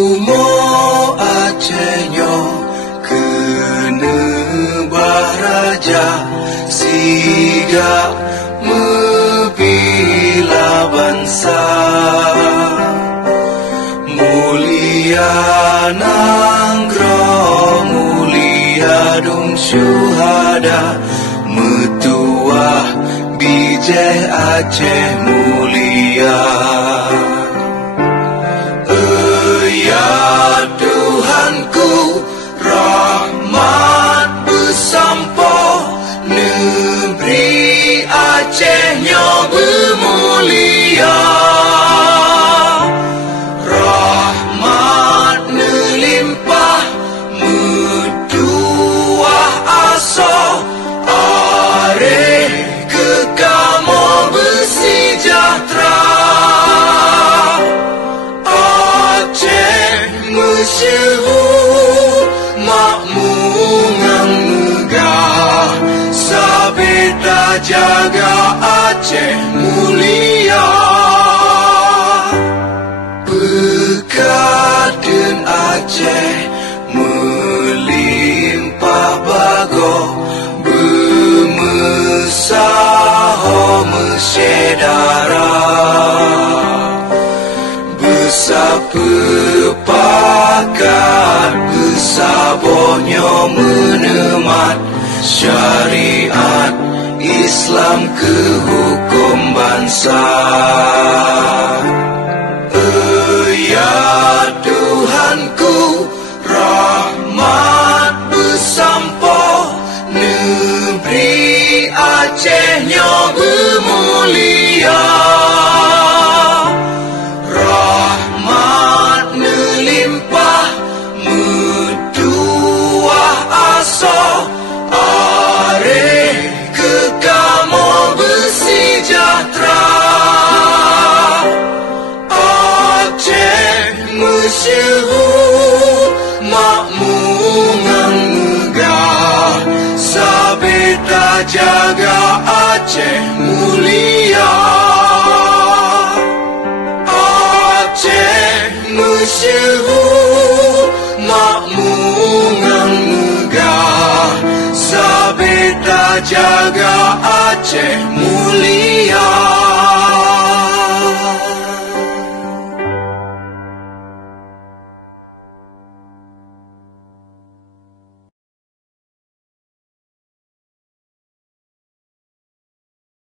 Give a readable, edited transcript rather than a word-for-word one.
Umo Acehnya kena baraja siga mebila bangsa mulia nanggro mulia dong syuhada metuah bijeh Aceh mulia. Ya Tuhanku, rahmat bersampo negeri Acehnya bermulia. Rahmat melimpah metuah aso are kekamo bersejahtera. Masyhur makmungan megah sabeta jaga Aceh mulia. Bekaden Aceh melimpah bago bermesaho mesyedara besapepakat besabonyo menemat syariat Islam ke hukum bangsa. Ya Tuhanku, rahmat bersampo negeri Acehnya bermulia. Masyhur makmungan megah sabeta jaga Aceh mulia. Aceh masyhur makmungan megah sabeta jaga Aceh mulia.